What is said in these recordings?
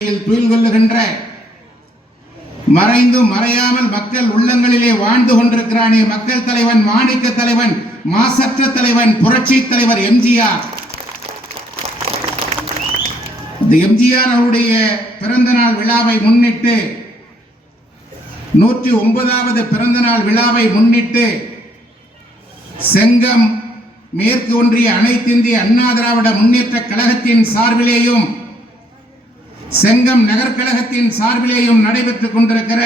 துயில் கொள்ளுகின்ற மறைந்தும் மறையாமல் மக்கள் உள்ளங்களிலே வாழ்ந்து கொண்டிருக்கிறானே மக்கள் தலைவன், மாணிக்க தலைவன், மாசற்ற தலைவன், புரட்சி தலைவர் எம்ஜிஆர். எம்ஜிஆர் அவருடைய பிறந்த நாள் விழாவை முன்னிட்டு 109வது பிறந்த நாள் விழாவை முன்னிட்டு செங்கம் மேற்கு ஒன்றிய அனைத்திந்திய அண்ணா திராவிட முன்னேற்ற கழகத்தின் சார்பிலேயும் செங்கம் நகர்கழகத்தின் சார்பிலேயும் நடைபெற்றுக் கொண்டிருக்கிற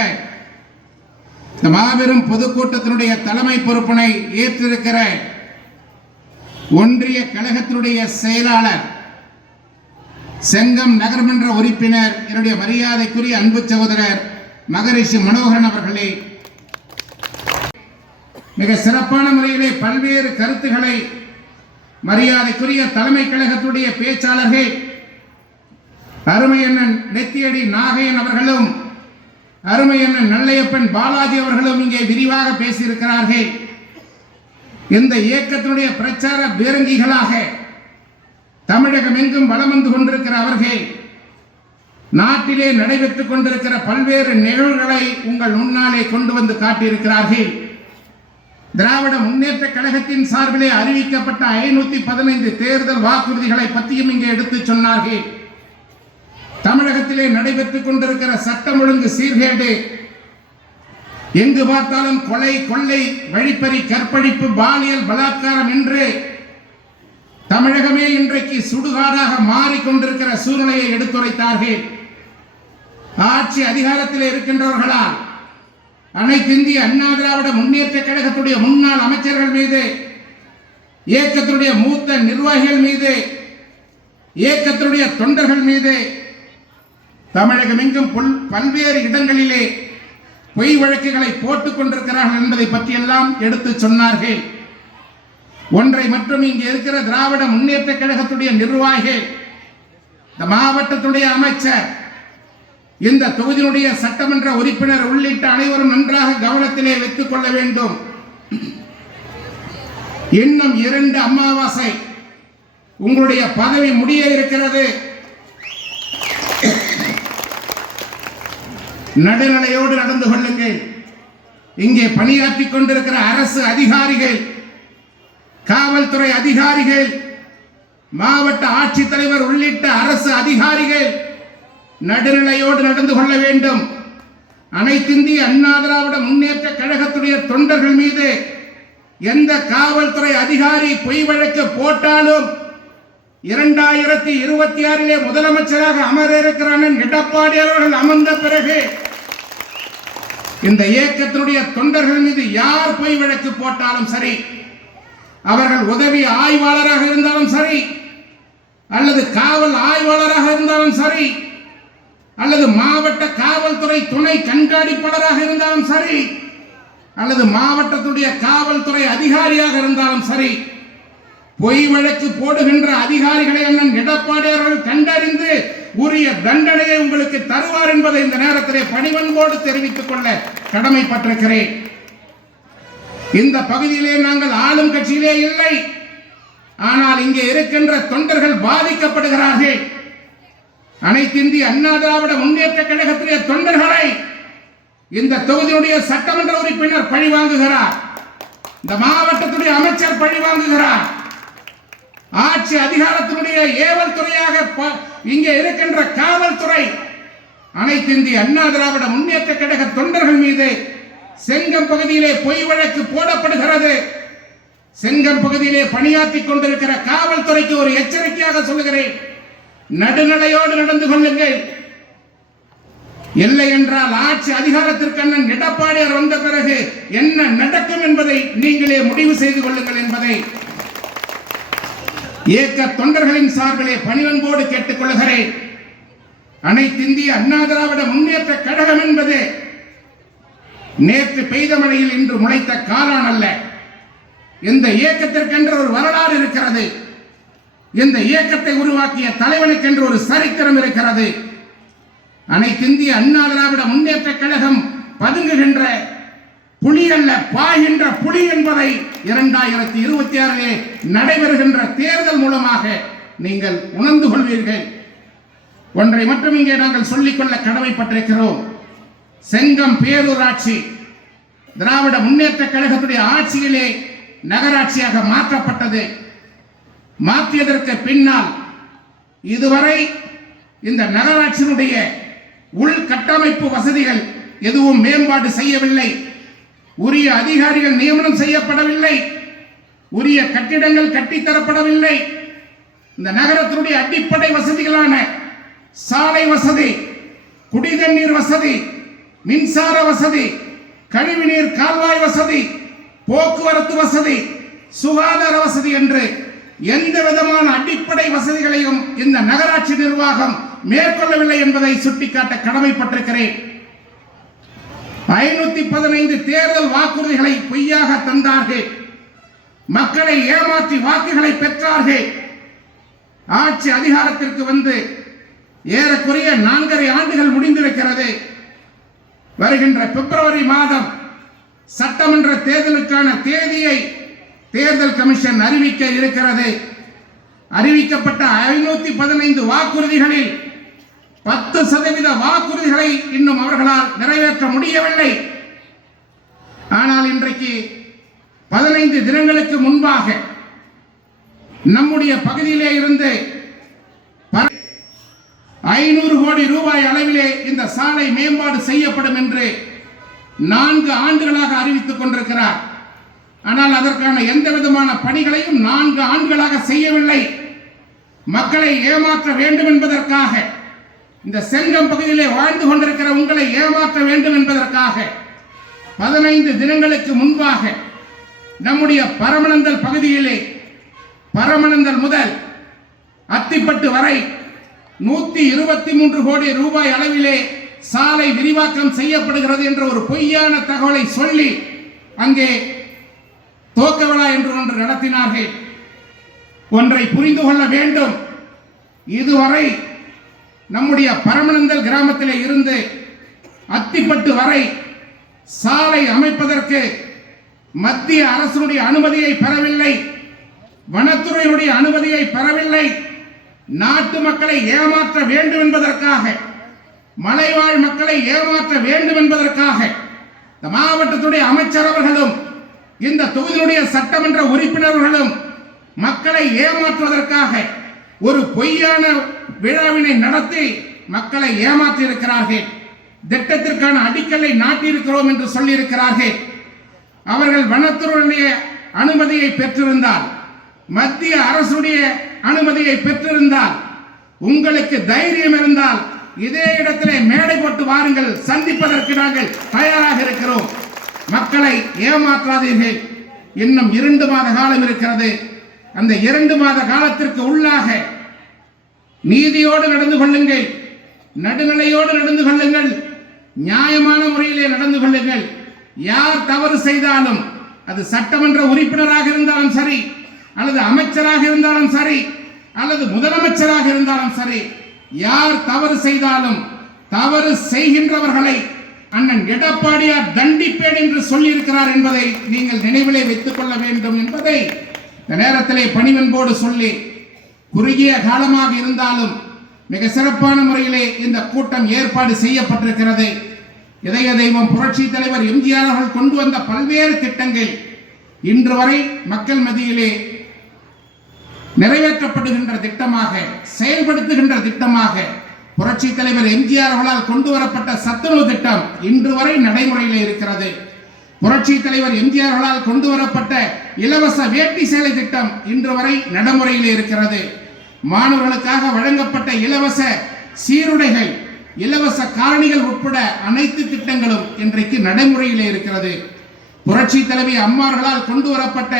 மாபெரும் பொதுக்கூட்டத்தினுடைய தலைமை பொறுப்பினை ஏற்றிருக்கிற ஒன்றிய கழகத்தினுடைய செயலாளர், செங்கம் நகர்மன்ற உறுப்பினர், என்னுடைய மரியாதைக்குரிய அன்பு சகோதரர் மகரிஷி மனோகரன் அவர்களே, மிக சிறப்பான முறையிலே பல்வேறு கருத்துக்களை மரியாதைக்குரிய தலைமை கழகத்துடைய பேச்சாளர்கள் அருமையண்ணன் நெத்தியடி நாகையன் அவர்களும் அருமையண்ணன் நல்லையப்பன் பாலாஜி அவர்களும் இங்கே விரிவாக பேசியிருக்கிறார்கள். இந்த இயக்கத்தினுடைய பிரச்சார பேரங்கிகளாக தமிழகம் எங்கும் வலம் வந்து கொண்டிருக்கிற அவர்கள் நாட்டிலே நடைபெற்றுக் கொண்டிருக்கிற பல்வேறு நிகழ்வுகளை உங்கள் முன்னாலே கொண்டு வந்து காட்டியிருக்கிறார்கள். திராவிட முன்னேற்ற கழகத்தின் சார்பிலே அறிவிக்கப்பட்ட 515 தேர்தல் வாக்குறுதிகளை பற்றியும் இங்கே எடுத்துச் சொன்னார்கள். தமிழகத்திலே நடைபெற்றுக் கொண்டிருக்கிற சட்டம் ஒழுங்கு சீர்கேடு, எங்கு பார்த்தாலும் கொலை, கொள்ளை, வழிப்பறி, கற்பழிப்பு, பாலியல் பலாத்காரம் என்று தமிழகமே இன்றைக்கு சுடுகாடாக மாறிக்கொண்டிருக்கிற சூழ்நிலையை எடுத்துரைத்தார்கள். ஆட்சி அதிகாரத்தில் இருக்கின்றவர்களால் அனைத்திந்திய அண்ணா திராவிட முன்னேற்ற கழகத்துடைய முன்னாள் அமைச்சர்கள் மீது, இயக்கத்தினுடைய மூத்த நிர்வாகிகள் மீது, இயக்கத்தினுடைய தொண்டர்கள் மீது தமிழகம் எங்கும் பல்வேறு இடங்களிலே பொய் வழக்குகளை போட்டுக் கொண்டிருக்கிறார்கள் என்பதை பற்றியெல்லாம் எடுத்து சொன்னார்கள். ஒன்றை மட்டும் இங்கே இருக்கிற திராவிட முன்னேற்ற கழகத்துடைய நிர்வாகிகள், இந்த மாவட்டத்துடைய அமைச்சர், இந்த தொகுதியினுடைய சட்டமன்ற உறுப்பினர் உள்ளிட்ட அனைவரும் நன்றாக கவனத்திலே வைத்துக் கொள்ள வேண்டும். இன்னும் 2 அமாவாசை உங்களுடைய பதவி முடிய இருக்கிறது. நடுநிலையோடு நடந்து கொள்ளுங்கள். இங்கே பணியாற்றிக் கொண்டிருக்கிற அரசு அதிகாரிகள், காவல்துறை அதிகாரிகள், மாவட்ட ஆட்சித்தலைவர் உள்ளிட்ட அரசு அதிகாரிகள் நடுநிலையோடு நடந்து கொள்ள வேண்டும். அனைத்திந்திய அண்ணா திராவிட முன்னேற்ற கழகத்துடைய தொண்டர்கள் மீது எந்த காவல்துறை அதிகாரி பொய் வழக்கு போட்டாலும் 2026 முதலமைச்சராக அமர இருக்கிறான் எடப்பாடி அவர்கள் அமர்ந்த பிறகு இந்த இயக்கத்தினுடைய தொண்டர்கள் மீது யார் பொய் வழக்கு போட்டாலும் சரி, அவர்கள் உதவி ஆய்வாளராக இருந்தாலும் சரி, அல்லது காவல் ஆய்வாளராக இருந்தாலும் சரி, அல்லது மாவட்ட காவல்துறை துணை கண்காணிப்பாளராக இருந்தாலும் சரி, அல்லது மாவட்டத்துடைய காவல்துறை அதிகாரியாக இருந்தாலும் சரி, பொய் வழக்கு போடுகின்ற அதிகாரிகளை அண்ணன் எடப்பாடி அவர்கள் கண்டறிந்து உரிய தண்டனையை உங்களுக்கு தருவார் என்பதை இந்த நேரத்திலே பணிவன்போடு தெரிவித்துக் கொள்ள கடமைப்பட்டிருக்கிறேன். இந்த பகுதியிலே நாங்கள் ஆளும் கட்சியிலே இல்லை, ஆனால் இங்கே இருக்கின்ற தொண்டர்கள் பாதிக்கப்படுகிறார்கள். அனைத்திந்திய அண்ணா திராவிட முன்னேற்ற கழகத்திலே தொண்டர்களை இந்த தொகுதியுடைய சட்டமன்ற உறுப்பினர் பழி வாங்குகிறார், இந்த மாவட்டத்துடைய அமைச்சர் பழி வாங்குகிறார். ஆட்சி அதிகாரத்தினுடைய ஏவல் துறையாக இங்கே இருக்கின்ற காவல்துறை அனைத்திந்திய அண்ணா திராவிட முன்னேற்ற கழக தொண்டர்கள் மீது செங்கம் பகுதியிலே பொய் வழக்கு போடப்படுகிறது. செங்கம் பகுதியிலே பணியாற்றிக் கொண்டிருக்கிற காவல்துறைக்கு ஒரு எச்சரிக்கையாக சொல்லுகிறேன், நடுநிலையோடு நடந்து கொள்ளுங்கள். இல்லை என்றால் ஆட்சி அதிகாரத்திற்கு அண்ணன் எடப்பாடியார் வந்த பிறகு என்ன நடக்கும் என்பதை நீங்களே முடிவு செய்து கொள்ளுங்கள் என்பதை இயக்க தொண்டர்களின் சார்பிலே பணிவன்போடு கேட்டுக் கொள்கிறேன். அனைத்திந்திய அண்ணா திராவிட முன்னேற்ற கழகம் என்பது நேற்று பெய்த மழையில் இன்று முளைத்த காளான் அல்ல. இந்த இயக்கத்திற்கென்று ஒரு வரலாறு இருக்கிறது. இந்த இயக்கத்தை உருவாக்கிய தலைவனுக்கென்று ஒரு சரித்திரம் இருக்கிறது. அனைத்திந்திய அண்ணா திராவிட முன்னேற்ற கழகம் பதுங்குகின்ற புலி அல்ல, பாய்கின்ற புலி என்பதை 2026 நடைபெறுகின்ற தேர்தல் மூலமாக நீங்கள் உணர்ந்து கொள்வீர்கள். ஒன்றை மட்டும் இங்கே நாங்கள் சொல்லிக்கொள்ள கடமைப்பட்டிருக்கிறோம். செங்கம் பேரூராட்சி திராவிட முன்னேற்ற கழகத்துடைய ஆட்சியிலே நகராட்சியாக மாற்றப்பட்டது. மாற்றியதற்கு பின்னால் இதுவரை இந்த நகராட்சியினுடைய உள்கட்டமைப்பு வசதிகள் எதுவும் மேம்பாடு செய்யவில்லை. உரிய அதிகாரிகள் நியமனம் செய்யப்படவில்லை. உரிய கட்டிடங்கள் கட்டித்தரப்படவில்லை. இந்த நகரத்தினுடைய அடிப்படை வசதிகளான சாலை வசதி, குடிதண்ணீர் வசதி, மின்சார வசதி, கழிவுநீர் கால்வாய் வசதி, போக்குவரத்து வசதி, சுகாதார வசதி என்று எந்த விதமான அடிப்படை வசதிகளையும் இந்த நகராட்சி நிர்வாகம் மேற்கொள்ளவில்லை என்பதை சுட்டிக்காட்ட கடமைப்பட்டிருக்கிறேன். 515 தேர்தல் வாக்குறுதிகளை பொய்யாக தந்தார்கள். மக்களை ஏமாற்றி வாக்குகளை பெற்றார்கள். ஆட்சி அதிகாரத்திற்கு வந்து ஏறக்குறைய 4.5 ஆண்டுகள் முடிந்திருக்கிறது. வருகின்ற பிப்ரவரி மாதம் சட்டமன்ற தேர்தலுக்கான தேதியை தேர்தல் கமிஷன் அறிவிக்க இருக்கிறது. அறிவிக்கப்பட்ட 515 வாக்குறுதிகளில் 10% வாக்குறுதிகளை இன்னும் அவர்களால் நிறைவேற்ற முடியவில்லை. ஆனால் இன்றைக்கு 15 தினங்களுக்கு முன்பாக நம்முடைய பகுதியிலே இருந்து 500 கோடி ரூபாய் அளவிலே இந்த சாலை மேம்பாடு செய்யப்படும் என்று 4 ஆண்டுகளாக அறிவித்துக் கொண்டிருக்கிறார். ஆனால் அதற்கான எந்த விதமான பணிகளையும் 4 ஆண்டுகளாக செய்யவில்லை. மக்களை ஏமாற்ற வேண்டும் என்பதற்காக, இந்த செங்கம் பகுதியிலே வாழ்ந்து கொண்டிருக்கிற உங்களை ஏமாற்ற வேண்டும் என்பதற்காக 15 தினங்களுக்கு முன்பாக நம்முடைய பரமனந்தல் பகுதியிலே பரமனந்தல் முதல் அத்திப்பட்டு வரை 123 கோடி ரூபாய் அளவிலே சாலை விரிவாக்கம் செய்யப்படுகிறது என்ற ஒரு பொய்யான தகவலை சொல்லி அங்கே துவக்க விழா என்று ஒன்று நடத்தினார்கள். ஒன்றை புரிந்து கொள்ள வேண்டும். இதுவரை நம்முடைய பரமனந்தல் கிராமத்திலே இருந்து அத்திப்பட்டு வரை சாலை அமைப்பதற்கு மத்திய அரசினுடைய அனுமதியை பெறவில்லை. வனத்துறையினுடைய அனுமதியை பெறவில்லை. நாட்டு மக்களை ஏமாற்ற வேண்டும் என்பதற்காக, மலைவாழ் மக்களை ஏமாற்ற வேண்டும் என்பதற்காக இந்த மாவட்டத்துடைய அமைச்சர் அவர்களும் இந்த தொகுதியினுடைய சட்டமன்ற உறுப்பினர்களும் மக்களை ஏமாற்றுவதற்காக ஒரு பொய்யான விழாவினை நடத்தி மக்களை ஏமாற்றி இருக்கிறார்கள். திட்டத்திற்கான அடிக்கல்லை நாட்டியிருக்கிறோம் என்று சொல்லி இருக்கிறார்கள். அவர்கள் வனத்துறையுடைய அனுமதியை பெற்றிருந்தால், மத்திய அரசுடைய அனுமதியை பெற்றிருந்தால், உங்களுக்கு தைரியம் இருந்தால் இதே இடத்திலே மேடை போட்டு வாருங்கள், சந்திப்பதற்கு நாங்கள் தயாராக இருக்கிறோம். மக்களை ஏமாற்றாதீர்கள். இன்னும் 2 மாத காலம் இருக்கிறது. அந்த 2 மாத காலத்திற்கு உள்ளாக நீதியோடு நடந்து கொள்ளுங்கள், நடுநிலையோடு நடந்து கொள்ளுங்கள், நியாயமான முறையிலே நடந்து கொள்ளுங்கள். யார் தவறு செய்தாலும், அது சட்டமன்ற உறுப்பினராக இருந்தாலும் சரி, அல்லது அமைச்சராக இருந்தாலும் சரி, அல்லது முதலமைச்சராக இருந்தாலும் சரி, யார் தவறு செய்தாலும் தவறு செய்கின்றவர்களை அண்ணன் எடப்பாடியார் தண்டிப்பேன் என்று சொல்லியிருக்கிறார் என்பதை நீங்கள் நினைவிலே வைத்துக் கொள்ள வேண்டும் என்பதை இந்த நேரத்திலே பணிவன்போடு சொல்லி, குறுகிய காலமாக இருந்தாலும் மிக சிறப்பான முறையிலே இந்த கூட்டம் ஏற்பாடு செய்யப்பட்டிருக்கிறது. இதய தெய்வம் புரட்சி தலைவர் எம்ஜிஆர் அவர்கள் கொண்டு வந்த பல்வேறு திட்டங்கள் இன்று வரை மக்கள் மத்தியிலே நிறைவேற்றப்படுகின்ற திட்டமாக, செயல்படுத்துகின்ற திட்டமாக புரட்சி தலைவர் எம்ஜிஆர் அவர்களால் கொண்டு வரப்பட்ட சத்துணவு திட்டம் இன்று வரை நடைமுறையில் இருக்கிறது. புரட்சி தலைவர் எம்ஜிஆர் அவர்களால் கொண்டு வரப்பட்ட இலவச வேட்டி சேலை திட்டம் இன்று வரை நடைமுறையில் இருக்கிறது. மாணவர்களுக்காக வழங்கப்பட்ட இலவச சீருடைகள், இலவச காலணிகள் உட்பட அனைத்து திட்டங்களும் இன்றைக்கு நடைமுறையில் இருக்கிறது. புரட்சி தலைவி அம்மார்களால் கொண்டு வரப்பட்ட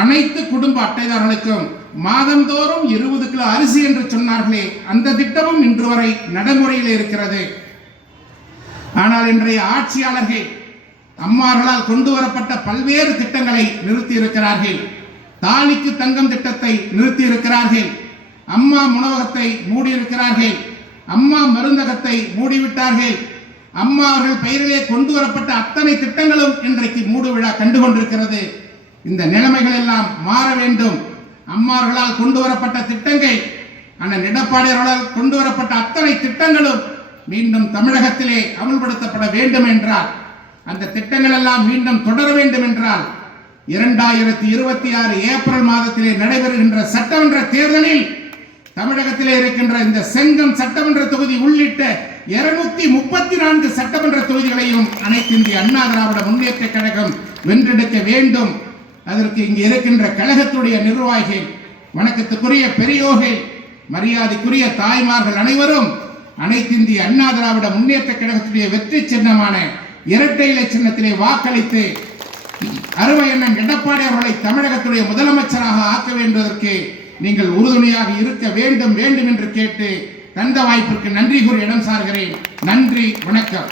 அனைத்து குடும்ப அட்டைதாரர்களுக்கும் மாதந்தோறும் 20 கிலோ அரிசி என்று சொன்னார்களே, அந்த திட்டமும் இன்று வரை நடைமுறையில் இருக்கிறது. ஆனால் இன்றைய ஆட்சியாளர்கள் அம்மார்களால் கொண்டு வரப்பட்ட பல்வேறு திட்டங்களை நிறுத்தி இருக்கிறார்கள். தாலிக்கு தங்கம் திட்டத்தை நிறுத்தி இருக்கிறார்கள். அம்மா உணவகத்தை மூடியிருக்கிறார்கள். அம்மா மருந்தகத்தை மூடிவிட்டார்கள். அம்மா அவர்கள் பெயரிலே கொண்டு வரப்பட்ட அத்தனை திட்டங்களும் இன்றைக்கு மூடு விழா கண்டு கொண்டிருக்கிறது. இந்த நிலைமைகள் எல்லாம் மாற வேண்டும். அம்மார்களால் கொண்டு வரப்பட்ட திட்டங்கள் அண்ணன் எடப்பாடியாரால் கொண்டு வரப்பட்ட அத்தனை திட்டங்களும் மீண்டும் தமிழகத்திலே அமல்படுத்தப்பட வேண்டும் என்றால், அந்த திட்டங்கள் எல்லாம் மீண்டும் தொடர வேண்டும் என்றால் 2026 ஏப்ரல் மாதத்திலே நடைபெறுகின்ற சட்டமன்ற தேர்தலில் தமிழகத்திலே இருக்கின்ற இந்த செங்கம் சட்டமன்ற தொகுதி உள்ளிட்ட 234 சட்டமன்ற தொகுதிகளையும் அனைத்து இந்திய அண்ணா திராவிட முன்னேற்ற கழகம் வென்றெடுக்க வேண்டும். அதற்கு இங்கு இருக்கின்ற கழகத்துடைய நிர்வாகிகள், வணக்கத்துக்குரிய பெரியோர்கள், மரியாதைக்குரிய தாய்மார்கள் அனைவரும் அனைத்து இந்திய அண்ணா திராவிட முன்னேற்ற கழகத்துடைய வெற்றி சின்னமான இரட்டை இலை சின்னத்திலே வாக்களித்து அருமை அண்ணன் எடப்பாடி அவர்களை தமிழகத்துடைய முதலமைச்சராக ஆக்க வேண்டுவதற்கு நீங்கள் உறுதுணையாக இருக்க வேண்டும் என்று கேட்டு தந்த வாய்ப்பிற்கு நன்றி கூறி இடம் சார்கிறேன். நன்றி, வணக்கம்.